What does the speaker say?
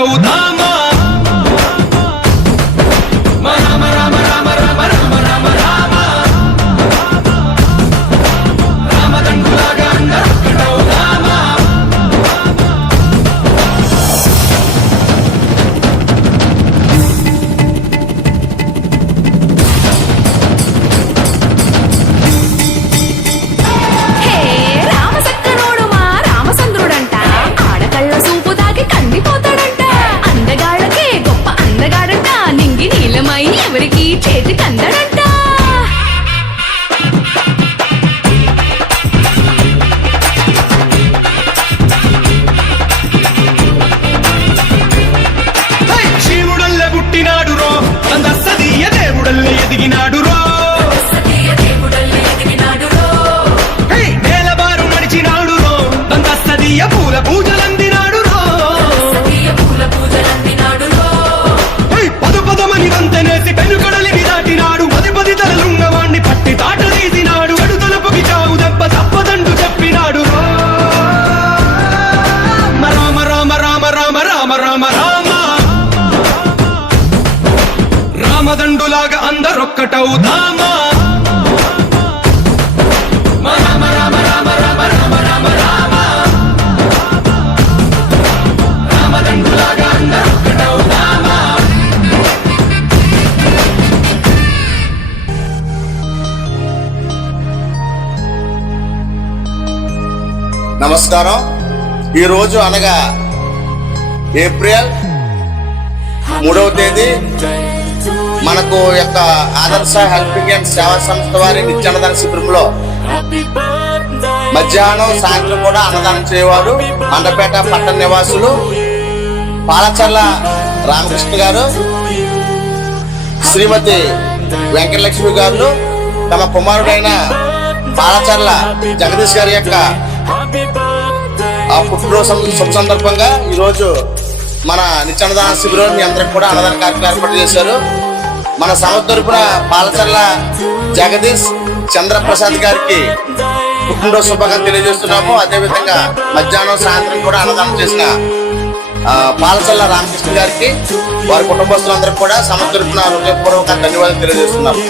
రొక్కటవుదామా రామ రామ రామ రామ రామ రామ రామ రామదండులాగా అందరొక్కటవుదామా ఎవరికి చేతి కందడంట శివుడల్లే పుట్టినాడు రో అందసదీయ దేవుడల్లే ఎదిగినాడు రో నేలబారు నడిచినాడు రో అందసదీయ పూల పూజలందినాడు రో పదమని వంతనేసి పెనుకడలిని దాటినాడు పది తలలున్నవాణ్ణి పట్టి తాట తీసినాడు అడు తలుపుకి చావు దెబ్బ తప్పదండు చెప్పినాడు రామ రామ రామ రామ రామ రామ రామ రామదండులాగా అందరొక్కటవుదామా రామ రామ రామ రామ రామ రామ రామ రామదండులాగా అందరొక్కటవుదామా నమస్కారం. ఈరోజు అనగా ఏప్రిల్ 3వ తేదీ మనకు యొక్క ఆదర్శ హెల్పింగ్ అండ్ సేవా సంస్థ వారి నిత్యాన్నదాన శిబిరంలో మధ్యాహ్నం సాయంత్రం కూడా అన్నదానం చేయవారు మండపేట పట్టణ నివాసులు పాలచర్ల రామకృష్ణ గారు, శ్రీమతి వెంకటలక్ష్మి గారు తమ కుమారుడైన పాలచర్ల జగదీష్ గారి యొక్క ఆ పుట్టినరోజు శుభ సందర్భంగా ఈరోజు మన నిత్యాన్నదాన శిబిరం మీ అందరికి కూడా అన్నదాన కార్యక్రమం ఏర్పాటు చేశారు. మన సంస్థ తరపున పాలచర్ల జగదీష్ చంద్రప్రసాద్ గారికి పుట్టినరోజు శుభాకాంక్షలు తెలియజేస్తున్నాము. అదేవిధంగా మధ్యాహ్నం సాయంత్రం కూడా అన్నదానం చేసిన పాలచర్ల రామకృష్ణ గారికి వారి కుటుంబస్తులందరికీ కూడా సంస్థ తరపున హృదయపూర్వక ధన్యవాదాలు తెలియజేస్తున్నాము.